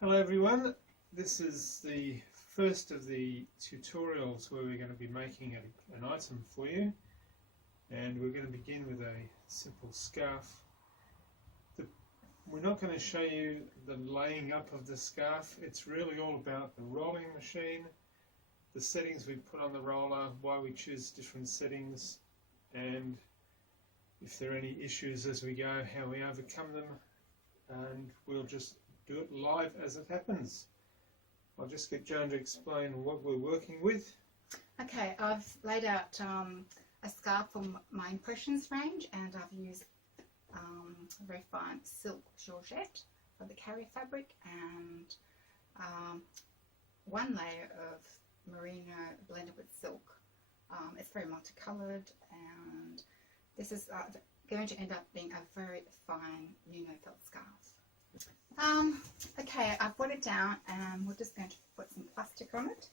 Hello everyone, this is the first of the tutorials where we're going to be making an item for you, and we're going to begin with a simple scarf. We're not going to show you the laying up of the scarf. It's really all about the rolling machine, the settings we put on the roller, why we choose different settings, and if there are any issues as we go, how we overcome them, and we'll just do it live as it happens. I'll just get Joan to explain what we're working with. Okay, I've laid out a scarf from my Impressions range, and I've used a very fine silk georgette for the carrier fabric, and one layer of merino blended with silk. It's very multicoloured, and this is going to end up being a very fine Nuno felt scarf. Okay, I've put it down and we're just going to put some plastic on it.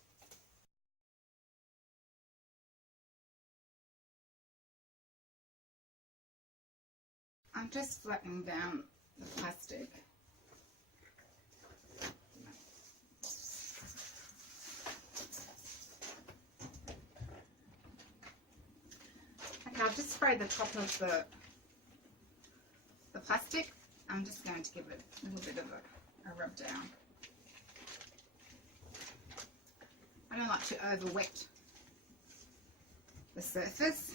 I'm just flattening down the plastic. Okay, I've just sprayed the top of the plastic. I'm just going to give it a little bit of a rub down. I don't like to over wet the surface.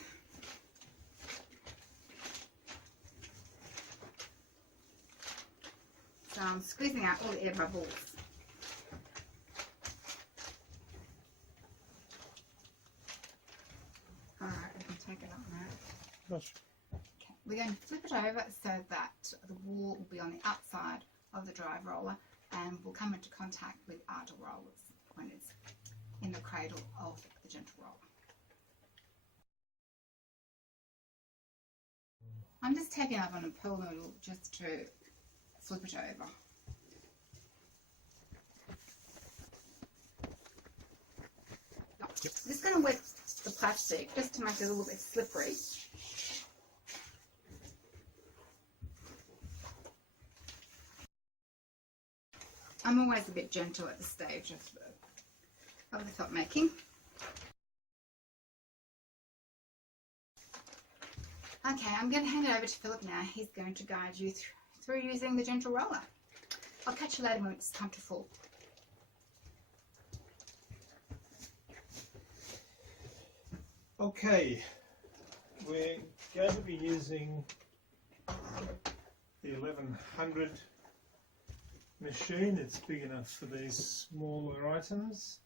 So I'm squeezing out all the air bubbles. Alright, we can take it up now. Gosh. We're going to flip it over so that the wool will be on the outside of the drive roller and will come into contact with outer rollers when it's in the cradle of the gentle roller. I'm just taking up on a pearl noodle just to flip it over. Yep. I'm just going to wet the plastic just to make it a little bit slippery. I'm always a bit gentle at the stage of the top making. Okay, I'm going to hand it over to Philip now. He's going to guide you through using the gentle roller. I'll catch you later when it's time to fall. Okay, we're going to be using the 1100 machine. It's big enough for these smaller items,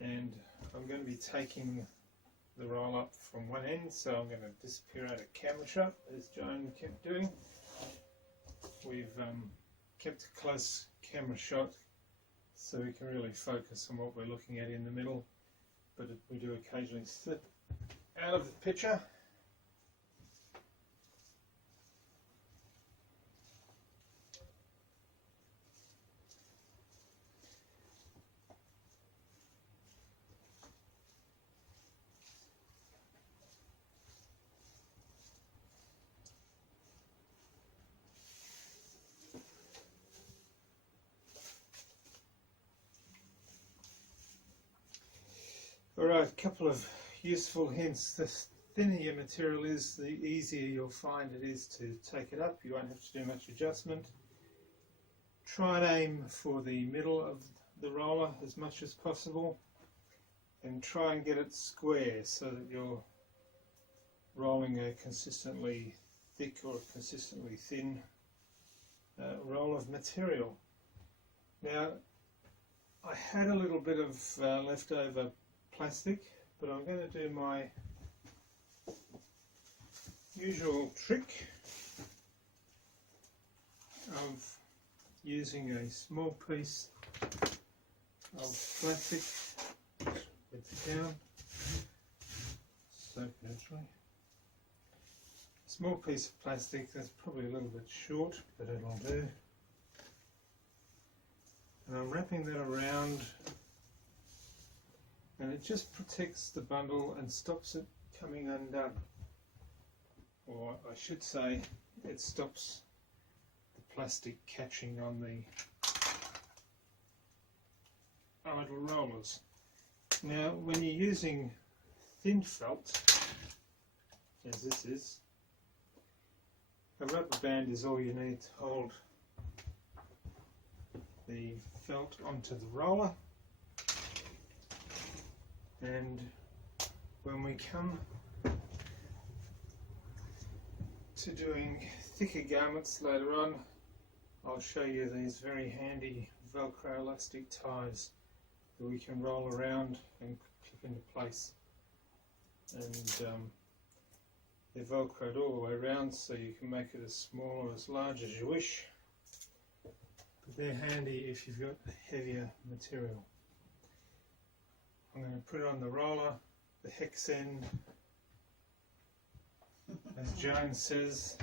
and I'm going to be taking the roll up from one end, so I'm going to disappear out of camera shot as Joan kept doing. We've kept a close camera shot so we can really focus on what we're looking at in the middle, but we do occasionally slip out of the picture. Alright, a couple of useful hints. The thinner your material is, the easier you'll find it is to take it up. You won't have to do much adjustment. Try and aim for the middle of the roller as much as possible, and try and get it square so that you're rolling a consistently thick or consistently thin roll of material. Now, I had a little bit of leftover plastic, but I'm going to do my usual trick of using a small piece of plastic, it's down so carefully. A small piece of plastic that's probably a little bit short, but it'll do. And I'm wrapping that around, and it just protects the bundle and stops it coming undone. Or I should say, it stops the plastic catching on the idle rollers. Now when you're using thin felt, as this is, a rubber band is all you need to hold the felt onto the roller, and when we come to doing thicker garments later on, I'll show you these very handy Velcro elastic ties that we can roll around and clip into place, and they're velcroed all the way around, so you can make it as small or as large as you wish, but they're handy if you've got heavier material. I'm going to put it on the roller, the hex end, as Joan says,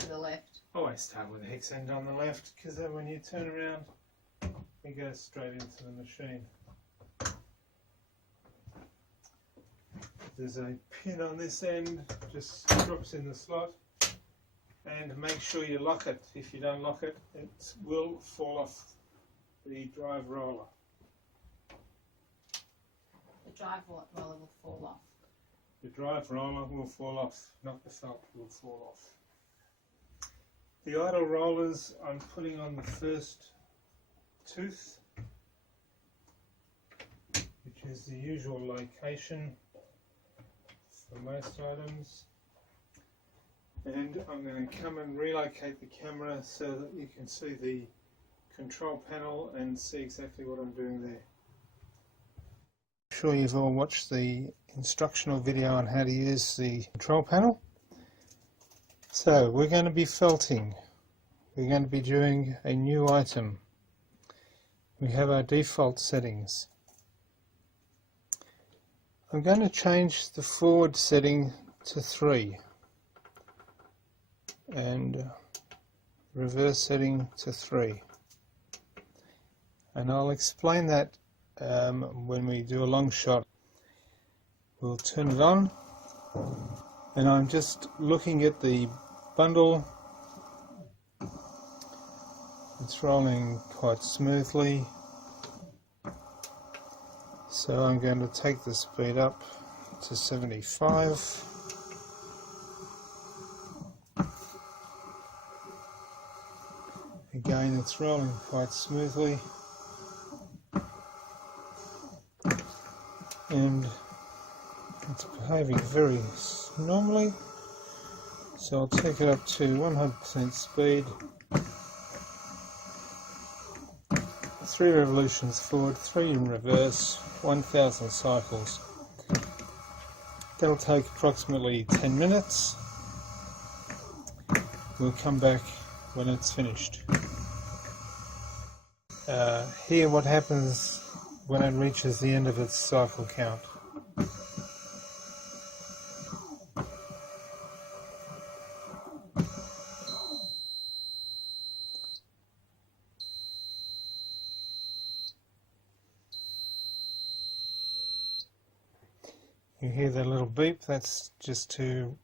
to the left. always start with the hex end on the left, because then when you turn around it goes straight into the machine. There's a pin on this end, just drops in the slot, and make sure you lock it. If you don't lock it, it will fall off the drive roller. The drive roller will fall off. The drive roller will fall off, not the felt will fall off. The idle rollers I'm putting on the first tooth, which is the usual location for most items, and I'm going to come and relocate the camera so that you can see the control panel and see exactly what I'm doing there. I'm sure you've all watched the instructional video on how to use the control panel. So we're going to be felting. We're going to be doing a new item. We have our default settings. I'm going to change the forward setting to 3 and reverse setting to 3, and I'll explain that when we do a long shot. We'll turn it on, and I'm just looking at the bundle. It's rolling quite smoothly, so I'm going to take the speed up to 75. Again, it's rolling quite smoothly, and it's behaving very normally, so I'll take it up to 100% speed. 3 revolutions forward, 3 in reverse, 1000 cycles. That'll take approximately 10 minutes. We'll come back when it's finished. Here what happens when it reaches the end of its cycle count. You hear that little beep, that's just to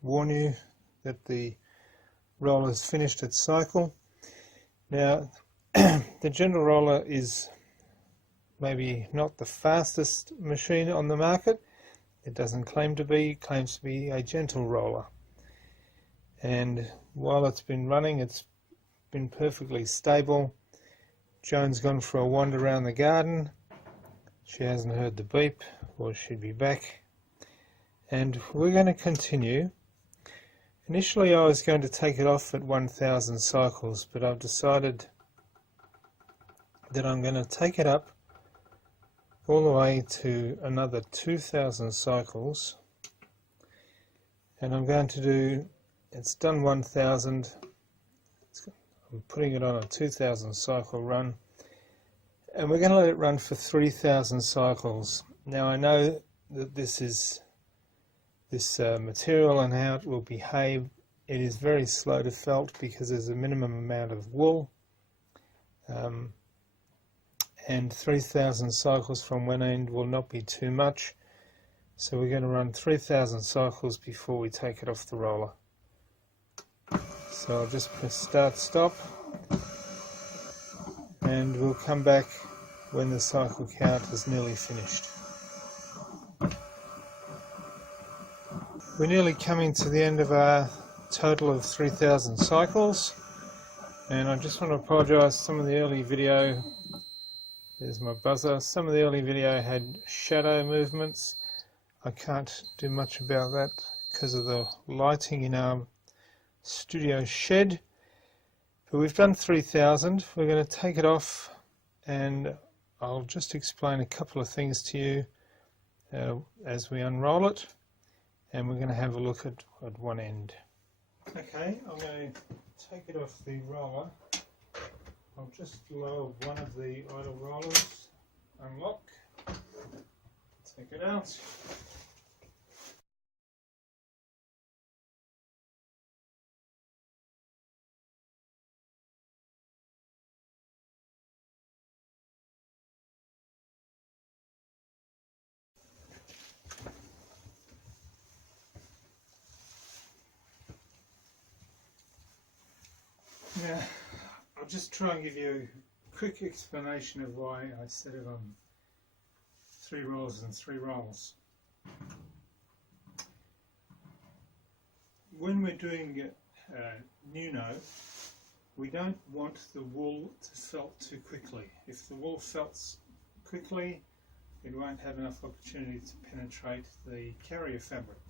warn you that the roller's finished its cycle. Now, the general roller is maybe not the fastest machine on the market. It doesn't claim to be, it claims to be a gentle roller. And while it's been running, it's been perfectly stable. Joan's gone for a wander around the garden. She hasn't heard the beep, or she'd be back. And we're going to continue. Initially I was going to take it off at 1000 cycles, but I've decided that I'm going to take it up all the way to another 2000 cycles, and I'm going to do, it's done 1000, I'm putting it on a 2000 cycle run, and we're going to let it run for 3000 cycles. Now I know that this material and how it will behave, it is very slow to felt because there's a minimum amount of wool, and 3000 cycles from one end will not be too much, so we're going to run 3000 cycles before we take it off the roller. So I'll just press start stop, and we'll come back when the cycle count is nearly finished. We're nearly coming to the end of our total of 3,000 cycles, and I just want to apologise. Some of the early video, there's my buzzer, some of the early video had shadow movements. I can't do much about that because of the lighting in our studio shed, but we've done 3,000. We're going to take it off and I'll just explain a couple of things to you as we unroll it, and we're going to have a look at one end. Okay, I'm going to take it off the roller. I'll just lower one of the idle rollers, unlock, take it out. Now, I'll just try and give you a quick explanation of why I set it on 3 rolls and 3 rolls. When we're doing Nuno, we don't want the wool to felt too quickly. If the wool felts quickly, it won't have enough opportunity to penetrate the carrier fabric.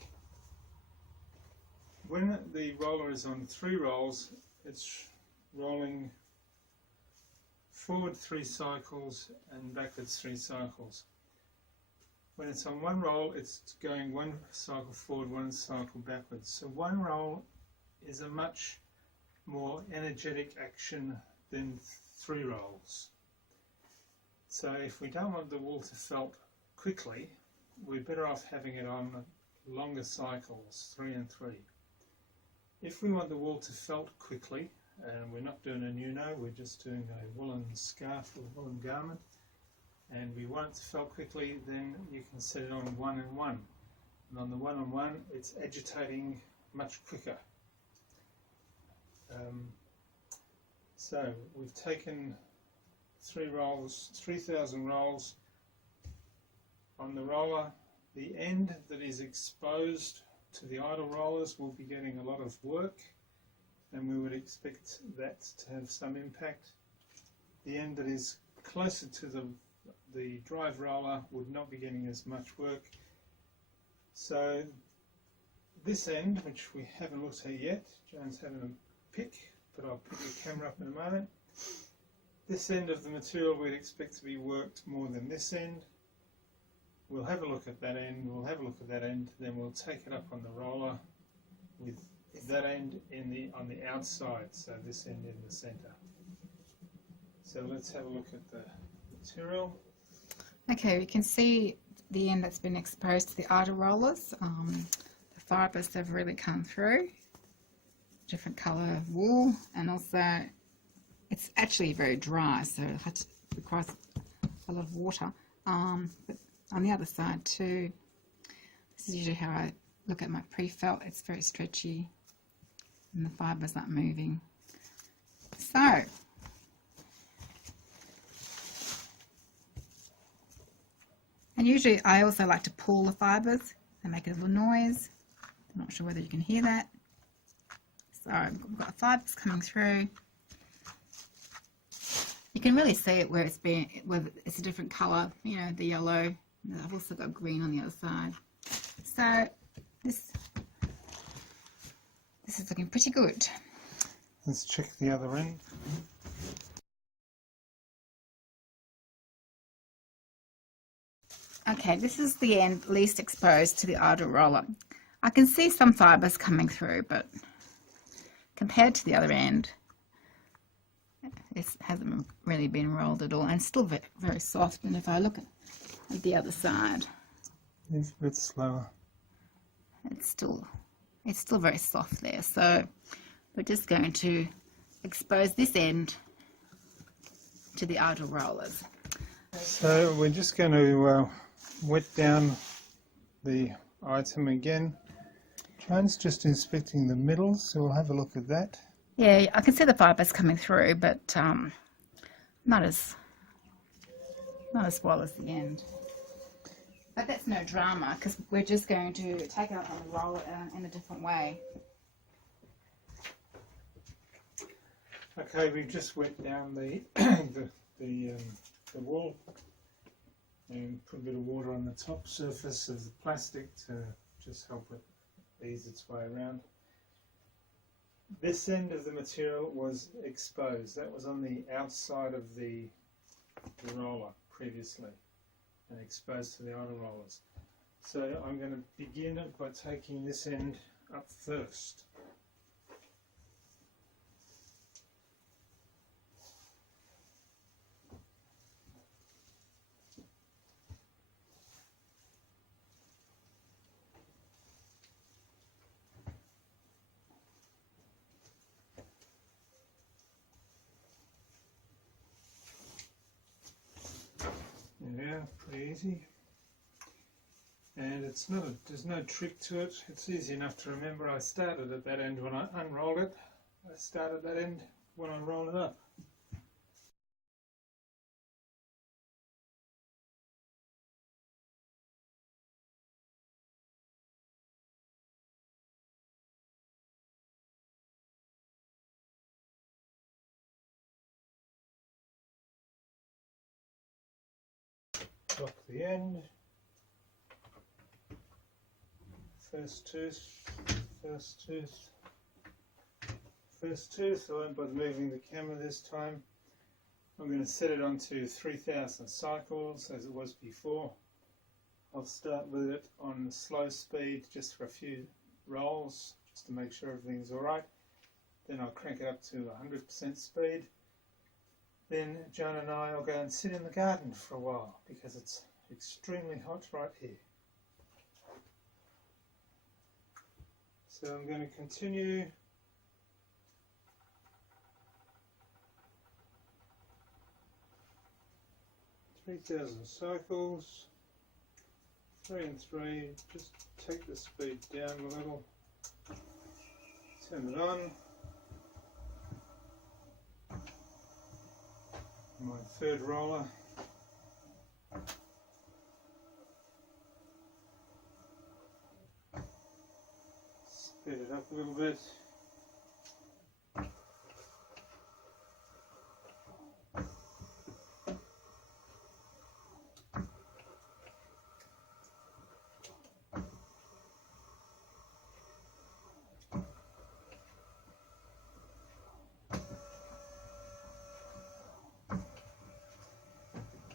When the roller is on 3 rolls, it's rolling forward 3 cycles and backwards 3 cycles. When it's on 1 roll, it's going 1 cycle forward, 1 cycle backwards. So 1 roll is a much more energetic action than 3 rolls. So if we don't want the wool to felt quickly, we're better off having it on longer cycles, 3 and 3. If we want the wool to felt quickly, and we're not doing a Nuno, we're just doing a woolen scarf or woolen garment, and we want it to felt quickly, then you can set it on 1 and 1. And on the 1 and 1, it's agitating much quicker. So we've taken 3 rolls, 3,000 rolls on the roller. The end that is exposed to the idle rollers will be getting a lot of work, and we would expect that to have some impact. The end that is closer to the drive roller would not be getting as much work. So this end, which we haven't looked at yet, Joan's having a pick, but I'll put the camera up in a moment. This end of the material we'd expect to be worked more than this end. We'll have a look at that end, we'll have a look at that end, then we'll take it up on the roller with that end on the outside, so this end in the centre. So let's have a look at the material. Okay, we can see the end that's been exposed to the idle rollers. The fibres have really come through. Different colour of wool, and also it's actually very dry, so it requires a lot of water. But on the other side too, this is usually how I look at my pre-felt. It's very stretchy and the fibres aren't moving. So and usually I also like to pull the fibres. They make a little noise. I'm not sure whether you can hear that. So I've got the fibres coming through. You can really see it where it's a different colour, you know, the yellow. I've also got green on the other side. So this is looking pretty good. Let's check the other end. Okay, this is the end least exposed to the idle roller. I can see some fibres coming through, but compared to the other end, it hasn't really been rolled at all, and still very, very soft. And if I look at the other side, it's a bit slower. It's still very soft there. So we're just going to expose this end to the idle rollers. So we're just going to wet down the item again. Joan's just inspecting the middle, so we'll have a look at that. Yeah, I can see the fibres coming through, but not as Not as well as the end. But that's no drama, because we're just going to take it out and roll it in a different way. Okay, we've just wet down the the wool and put a bit of water on the top surface of the plastic to just help it ease its way around. This end of the material was exposed. That was on the outside of the roller previously and exposed to the idle rollers. So I'm going to begin it by taking this end up first. Yeah, pretty easy. And there's no trick to it. It's easy enough to remember. I started at that end when I unrolled it. I started that end when I rolled it up. Lock the end. First tooth, first tooth, first tooth. I won't bother moving the camera this time. I'm going to set it onto 3000 cycles as it was before. I'll start with it on slow speed just for a few rolls just to make sure everything's alright. Then I'll crank it up to 100% speed. Then Joan and I will go and sit in the garden for a while because it's extremely hot right here. So I'm going to continue. "3,000 cycles, 3 and 3, just take the speed down a little, turn it on. My third roller. Speed it up a little bit.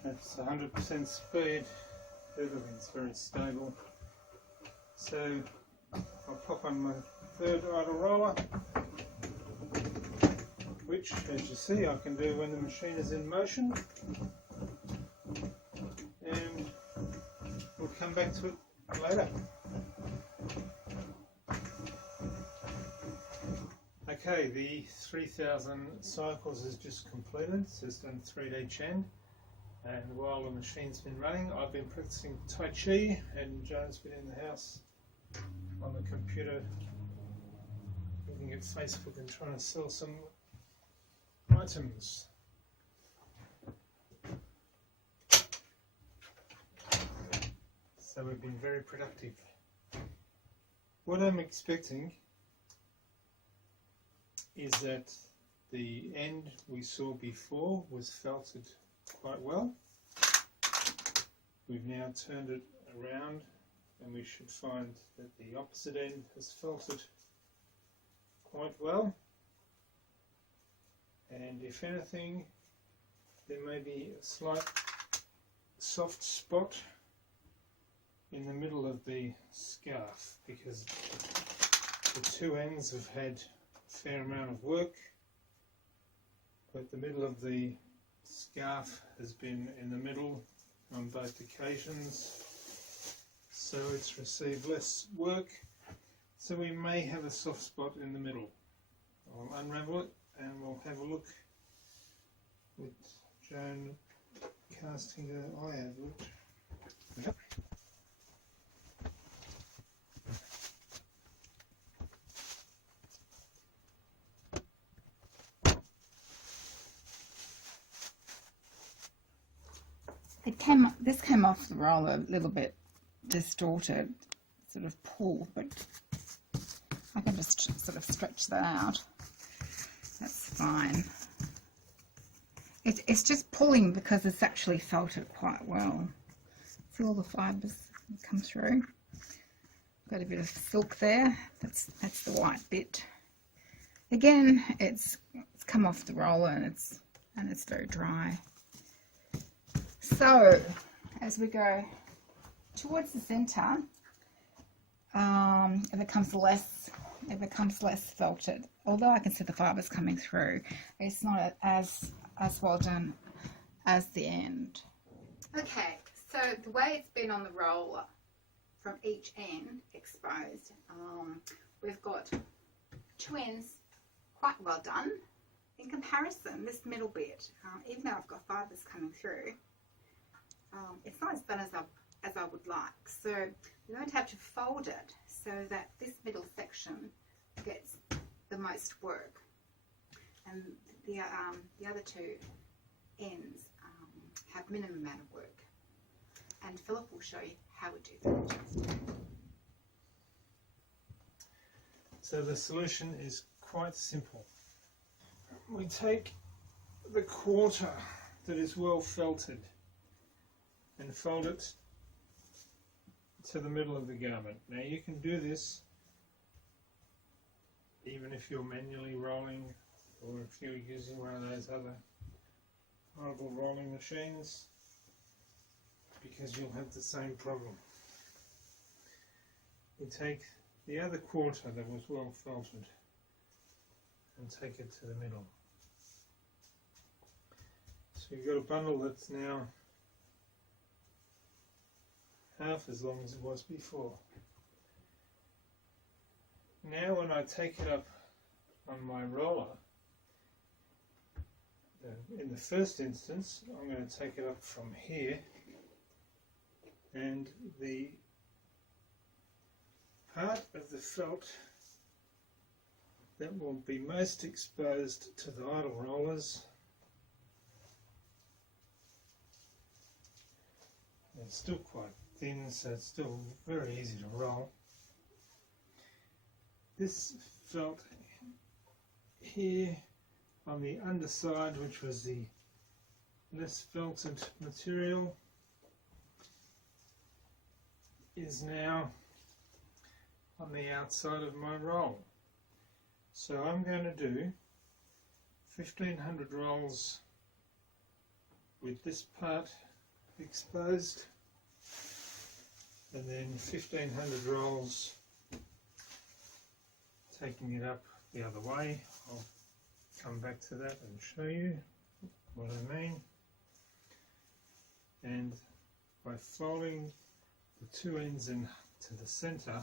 That's 100% speed. Everything's very stable. So I'll pop on my third idle roller, which, as you see, I can do when the machine is in motion. And we'll come back to it later. Okay, the 3000 cycles is just completed. It's just done 3 at each end. And while the machine's been running, I've been practicing Tai Chi, and Joan's been in the house on the computer looking at Facebook and trying to sell some items. So we've been very productive. What I'm expecting is that the end we saw before was felted quite well. We've now turned it around and we should find that the opposite end has felted quite well, and if anything there may be a slight soft spot in the middle of the scarf because the two ends have had a fair amount of work, but the middle of the scarf has been in the middle on both occasions, so it's received less work, so we may have a soft spot in the middle. I'll unravel it and we'll have a look with Joan casting her eye over it. Yep. came off the roller a little bit distorted, sort of pulled, but I can just sort of stretch that out. That's fine. It's just pulling because it's actually felted quite well. See all the fibres come through. Got a bit of silk there. That's the white bit. Again, it's come off the roller and it's very dry. So as we go towards the centre, it becomes less felted. Although I can see the fibres coming through, it's not as well done as the end. Okay, so the way it's been on the roller from each end exposed, we've got two ends quite well done. In comparison, this middle bit, even though I've got fibres coming through, it's not as done as I would like. So we're going to have to fold it so that this middle section gets the most work, and the other two ends have minimum amount of work. And Philip will show you how we do that. So the solution is quite simple. We take the quarter that is well felted and fold it to the middle of the garment. Now you can do this even if you're manually rolling, or if you're using one of those other horrible rolling machines, because you'll have the same problem. You take the other quarter that was well felted and take it to the middle. So you've got a bundle that's now half as long as it was before. Now when I take it up on my roller, in the first instance I'm going to take it up from here, and the part of the felt that will be most exposed to the idle rollers, it's still quite thin, so it's still very easy to roll. This felt here on the underside, which was the less felted material, is now on the outside of my roll. So I'm going to do 1500 rolls with this part exposed, and then 1500 rolls taking it up the other way. I'll come back to that and show you what I mean. And by folding the two ends in to the centre,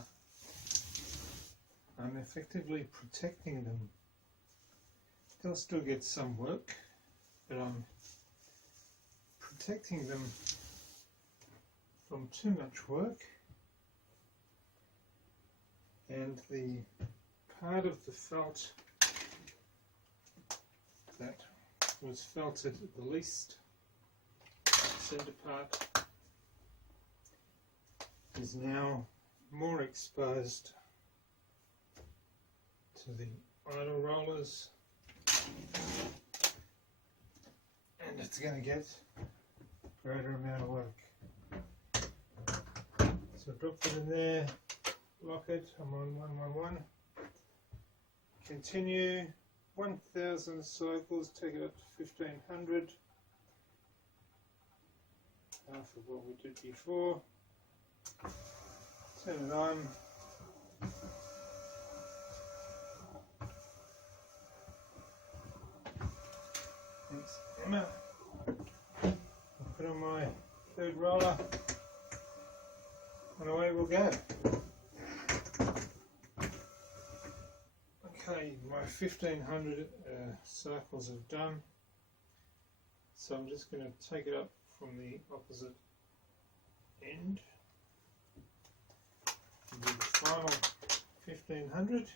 I'm effectively protecting them. They'll still get some work, but I'm protecting them from too much work, and the part of the felt that was felted the least, centre part, is now more exposed to the idle rollers, and it's going to get a greater amount of work. So drop it in there, lock it, I'm on 111, continue 1000 cycles, take it up to 1500, half of what we did before, turn it on, thanks Emma, I'll put on my third roller, and away we'll go. Okay, my 1500 cycles have done, so I'm just going to take it up from the opposite end and do the final 1500.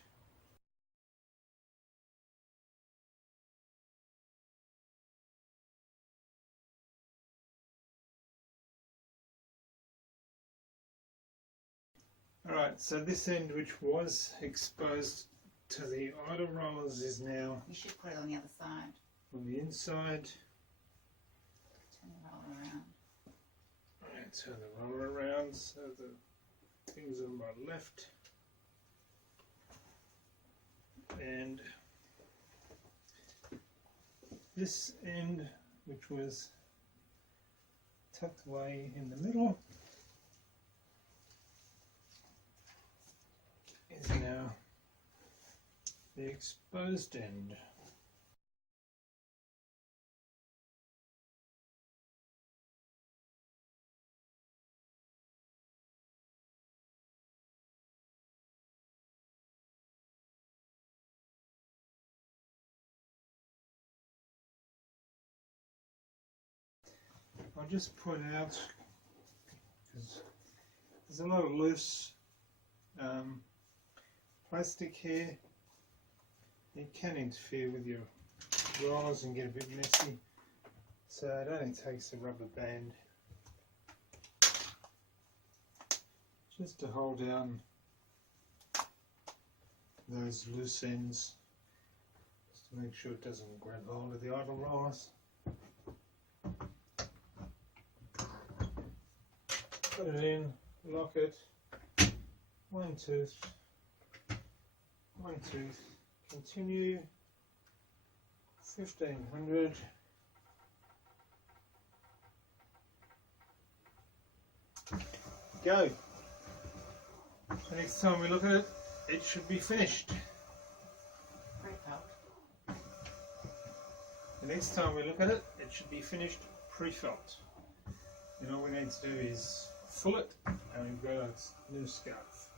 Alright, so this end which was exposed to the idle rollers is now You should put it on the other side. on the inside. Turn the roller around. Alright, turn the roller around so the things on my left. And this end, which was tucked away in the middle, is now the exposed end. I'll just point out, because there's a lot of loose plastic here. It can interfere with your rollers and get a bit messy, so it only takes a rubber band just to hold down those loose ends, just to make sure it doesn't grab hold of the idle rollers. Put it in, lock it, one tooth, continue, 1500, go. The next time we look at it, it should be finished. Pre-felt. The next time we look at it, it should be finished pre-felt. And all we need to do is full it, and we've got a new scarf.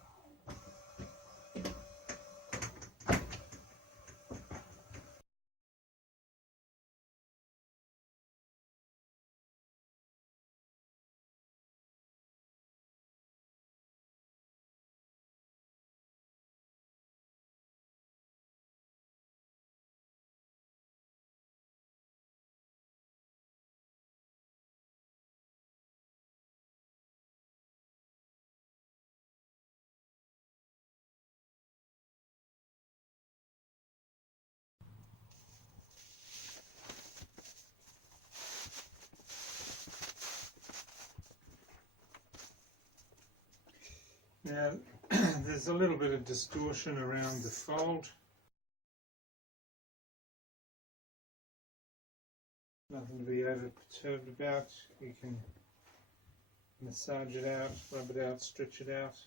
Now, there's a little bit of distortion around the fold. Nothing to be over perturbed about. You can massage it out, rub it out, stretch it out.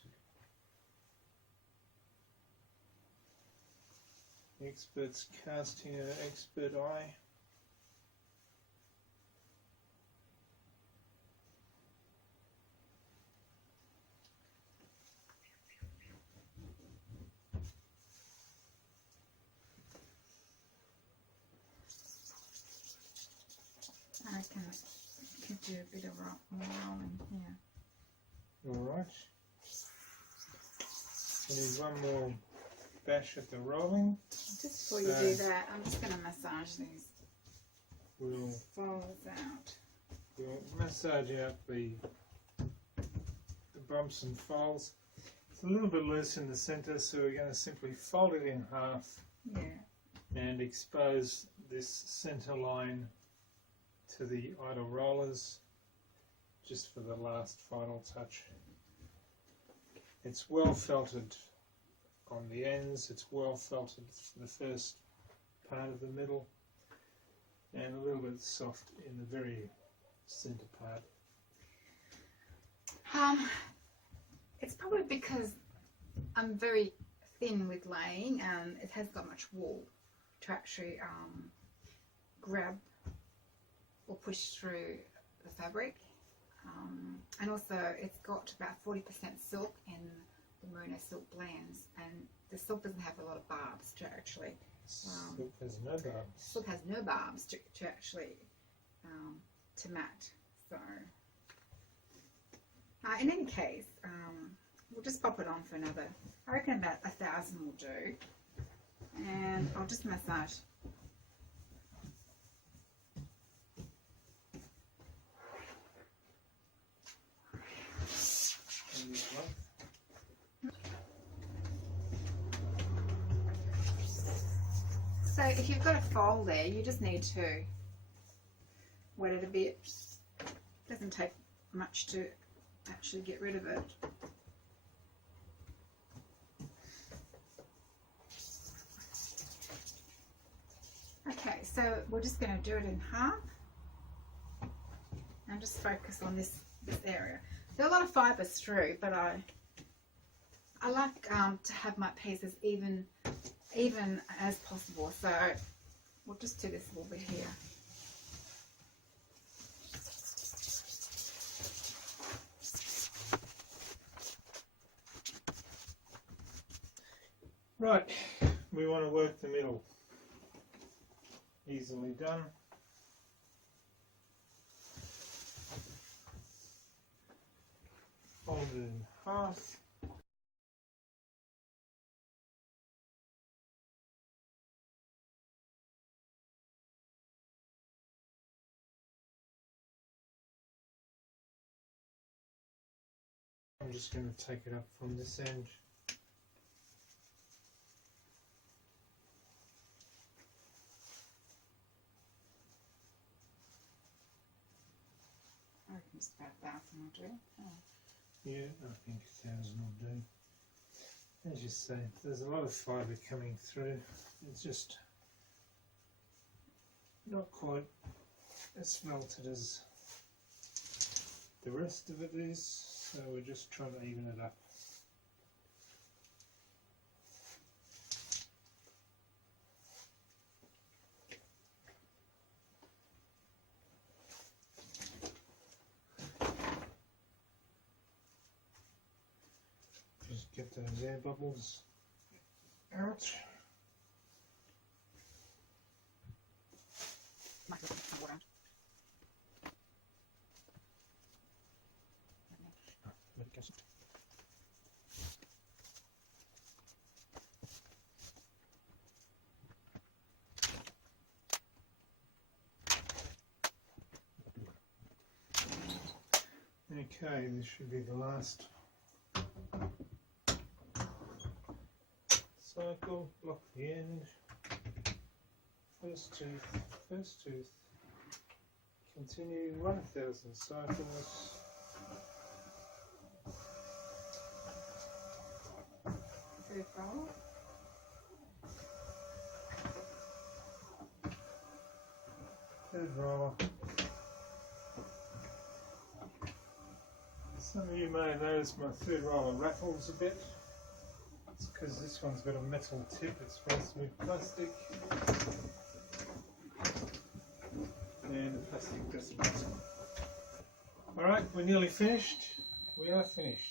The expert's casting an expert eye. I can do a bit of rolling here. Alright. We need one more bash at the rolling. Just before you do that, I'm just going to massage these folds out. We'll massage out the bumps and folds. It's a little bit loose in the centre, so we're going to simply fold it in half. Yeah. And expose this centre line to the idle rollers just for the last final touch. It's well felted on the ends, it's well felted for the first part of the middle, and a little bit soft in the very centre part. It's probably because I'm very thin with laying and it has got much wool to actually grab or push through the fabric, and also it's got about 40% silk in the merino silk blends, and the silk doesn't have a lot of barbs to actually Silk has no barbs. silk has no barbs to actually to mat. So in any case, we'll just pop it on for another, I reckon about 1,000 will do, and I'll just massage. So if you've got a fold there, you just need to wet it a bit. It doesn't take much to actually get rid of it. Okay, so we're just going to do it in half and just focus on this area. There are a lot of fibres through, but I like to have my pieces even as possible. So we'll just do this a little bit here. Right, we want to work the middle. Easily done. Fold it in half. I'm just going to take it up from this end. I reckon just about 1,000 will do. Oh. Yeah, I think 1,000 will do. As you say, there's a lot of fibre coming through. It's just not quite as melted as the rest of it is, so we're just trying to even it up. Just get those air bubbles out. Okay, this should be the last cycle. Block the end. First tooth. Continue 1,000 cycles. Third roll. Third roller. Some of you may have noticed my third roller rattles a bit. It's because this one's got a metal tip, it's supposed to be plastic. And the plastic doesn't rattle. Alright, we're nearly finished. We are finished.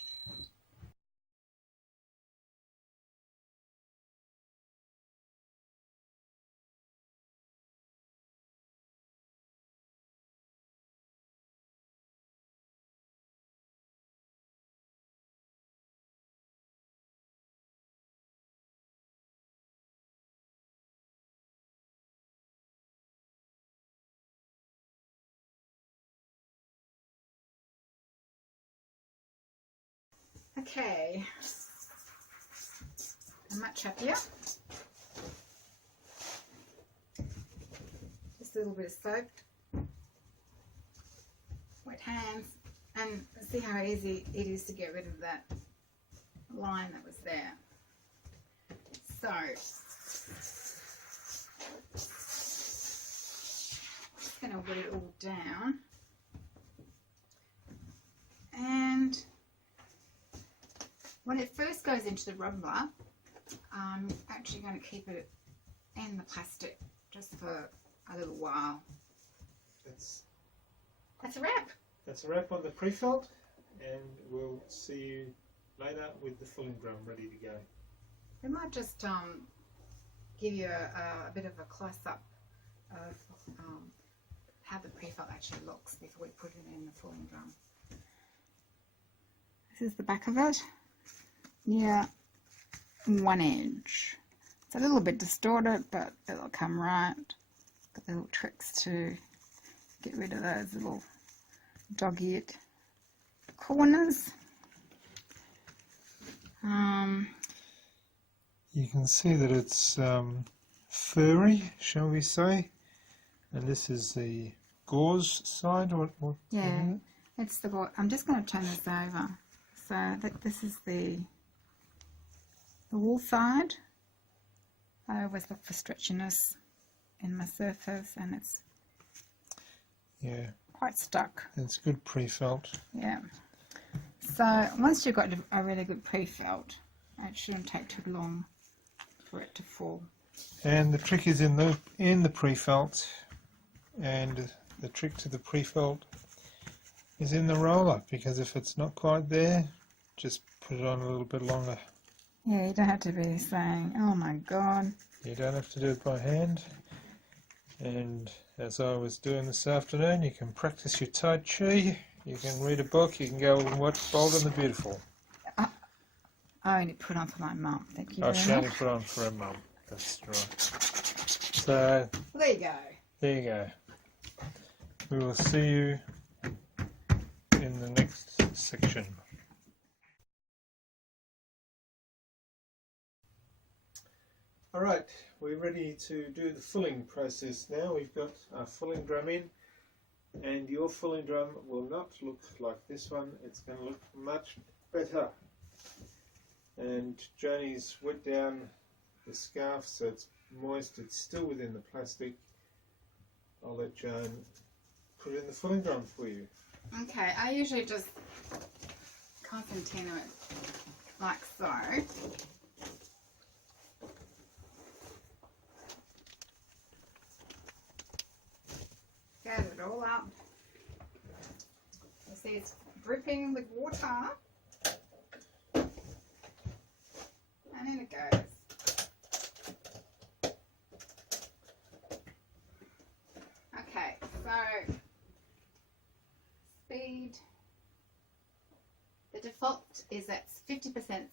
Okay, I'm much happier. Just a little bit of soap, wet hands, and see how easy it is to get rid of that line that was there. So, just going to wet it all down. And when it first goes into the rubbler, I'm actually going to keep it in the plastic just for a little while. That's a wrap. That's a wrap on the pre-felt, and we'll see you later with the filling drum ready to go. We might just give you a bit of a close-up of how the pre-felt actually looks before we put it in the filling drum. This is the back of it. Yeah, 1 inch. It's a little bit distorted, but it'll come right. Got the little tricks to get rid of those little dog-eared corners. You can see that it's furry, shall we say. And this is the gauze side. What Yeah, it's the gauze. I'm just going to turn this over. So this is the wool side. I always look for stretchiness in my surface, and it's quite stuck. It's good pre-felt. Yeah. So once you've got a really good pre-felt, it shouldn't take too long for it to fall. And the trick is in the pre-felt, and the trick to the pre-felt is in the roller, because if it's not quite there, just put it on a little bit longer. Yeah, you don't have to be saying, oh my god. You don't have to do it by hand. And as I was doing this afternoon, you can practice your Tai Chi, you can read a book, you can go and watch Bold and the Beautiful. I only put on for my mum, thank you Oh, very she only much. put on for her mum. That's right. So, There you go. there you go. We will see you in the next section. Alright, we're ready to do the fulling process now. We've got our fulling drum in, and your fulling drum will not look like this one. It's going to look much better. And Joni's wet down the scarf so it's moist, it's still within the plastic. I'll let Joan put in the fulling drum for you. Okay, I usually just concertina it like so. Gather it all up. You see it's dripping with water. And in it goes. Okay, so speed. The default is at 50%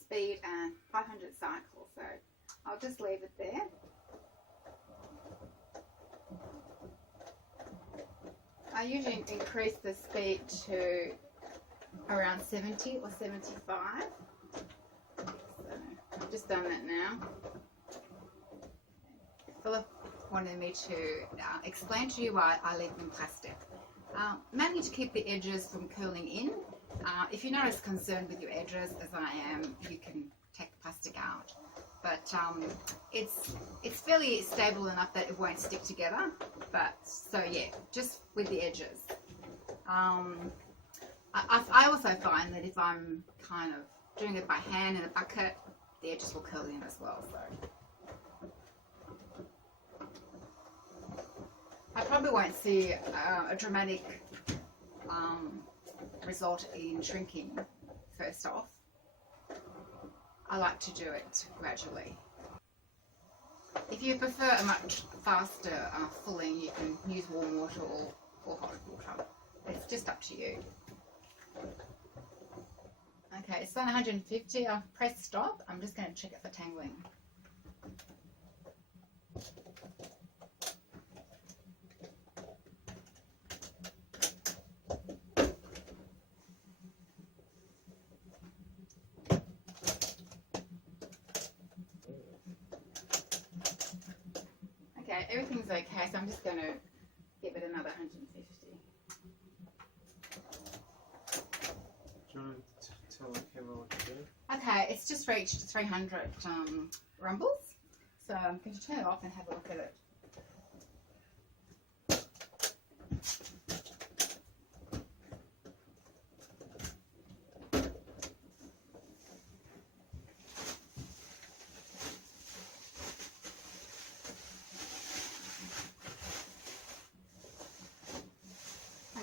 speed and 500 cycles, so I'll just leave it there. I usually increase the speed to around 70 or 75. So I've just done that now. Philip wanted me to explain to you why I leave them in plastic. Mainly to keep the edges from curling in. If you're not as concerned with your edges as I am, you can take the plastic out. But it's fairly stable enough that it won't stick together. But so yeah, just with the edges. I also find that if I'm kind of doing it by hand in a bucket, the edges will curl in as well. So I probably won't see a dramatic result in shrinking first off. I like to do it gradually. If you prefer a much faster fulling, you can use warm water or hot water. It's just up to you. Okay, it's on 150. I've pressed stop. I'm just going to check it for tangling. Okay, everything's okay, so I'm just going to give it another 150. Do you want to tell the camera what to do? Okay, it's just reached 300 rumbles, so I'm going to turn it off and have a look at it.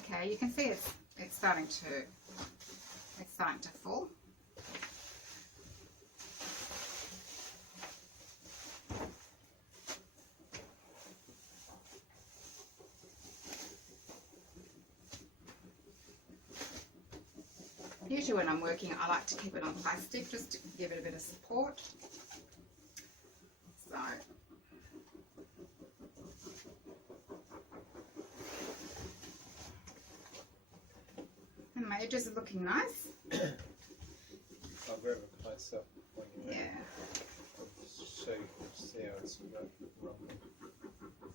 Okay, you can see it's starting to fall. Usually when I'm working, I like to keep it on plastic just to give it a bit of support. So and my edges are looking nice. I'll grab a close up when you're ready. Yeah. I'll just show you, see how as we go through the rumbling.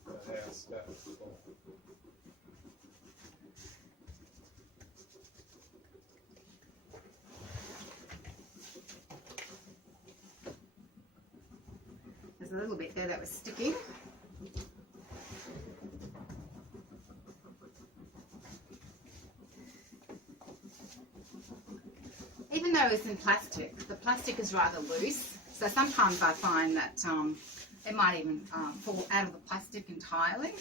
But our start is full. There's a little bit there that was sticking. Even though it's in plastic, the plastic is rather loose, so sometimes I find that it might even fall out of the plastic entirely.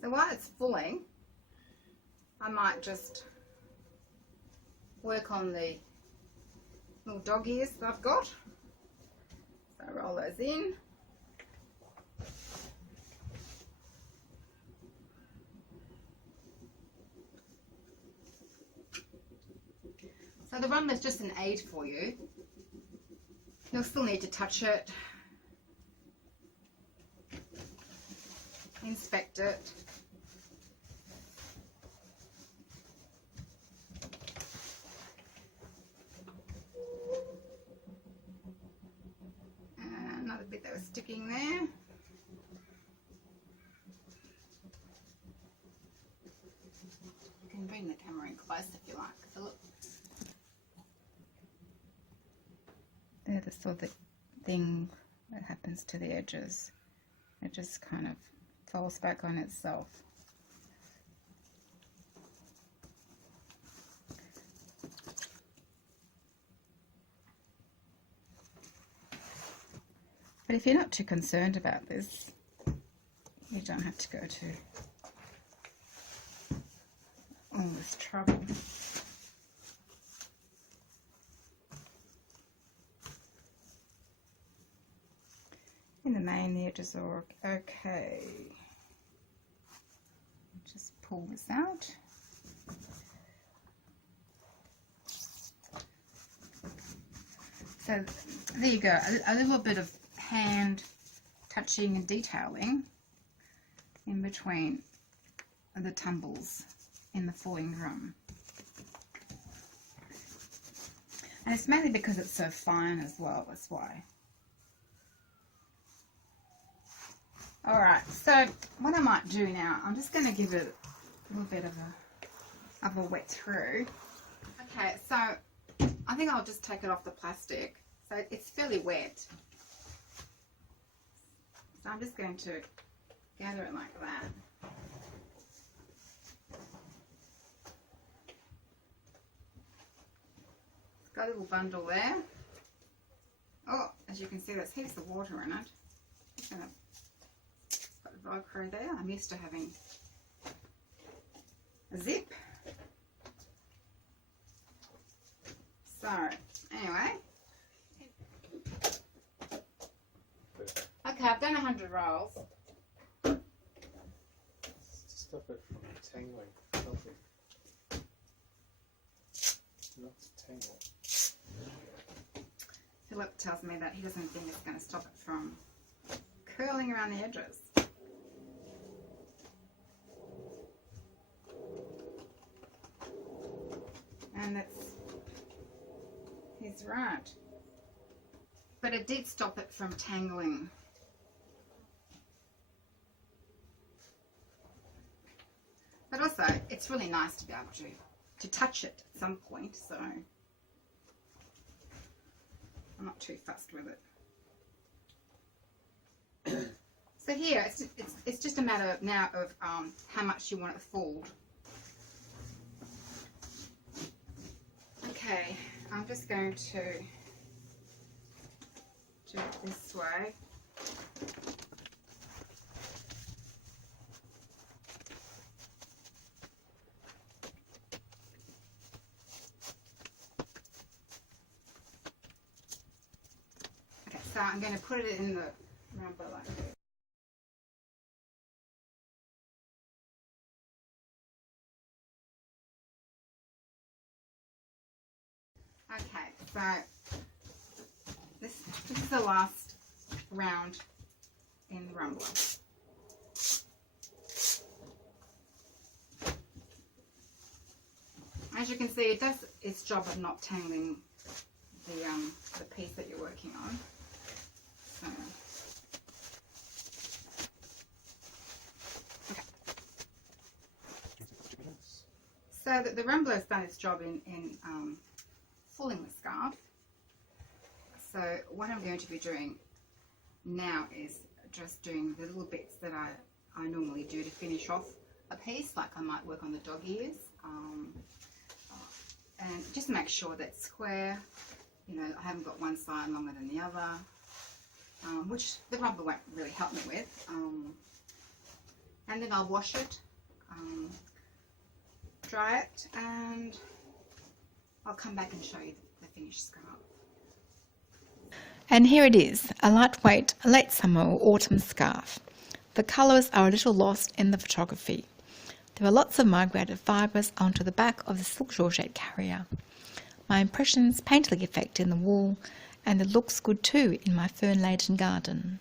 So while it's fulling, I might just work on the little dog ears that I've got. So roll those in. So the rumbler is just an aid for you. You'll still need to touch it, inspect it. Another bit that was sticking there. You can bring the camera in close if you like. Look. They're the sort of thing that happens to the edges. It just kind of falls back on itself. But if you're not too concerned about this, you don't have to go to all this trouble. In the main, the edges are okay. Just pull this out. So there you go, a little bit of hand touching and detailing in between the tumbles in the falling drum. And it's mainly because it's so fine as well, that's why. Alright, so what I might do now, I'm just going to give it a little bit of a wet through. Okay, so I think I'll just take it off the plastic. So it's fairly wet. So I'm just going to gather it like that. It's got a little bundle there. Oh, as you can see, there's heaps of water in it. Just gonna got a Velcro there. I'm used to having a zip. So, anyway. Okay, I've done 100 rolls. To stop it from tangling. Not to tangle. Philip tells me that he doesn't think it's going to stop it from curling around the edges. And he's right. But it did stop it from tangling. But also, it's really nice to be able to touch it at some point, so I'm not too fussed with it. So here, it's just a matter now of how much you want it fooled. Okay, I'm just going to do it this way. Okay, so I'm going to put it in the rubber like this. Okay, so this is the last round in the rumbler. as you can see, it does its job of not tangling the piece that you're working on. So, okay. So the rumbler has done its job in fulling the scarf. So what I'm going to be doing now is just doing the little bits that I normally do to finish off a piece, like I might work on the dog ears, and just make sure that it's square. You know, I haven't got one side longer than the other, which the rubber won't really help me with. And then I'll wash it, dry it, and I'll come back and show you the finished scarf. And here it is, a lightweight late summer or autumn scarf. The colours are a little lost in the photography. There are lots of migrated fibres onto the back of the silk georgette carrier. My impressions painterly effect in the wool, and it looks good too in my fern-laden garden.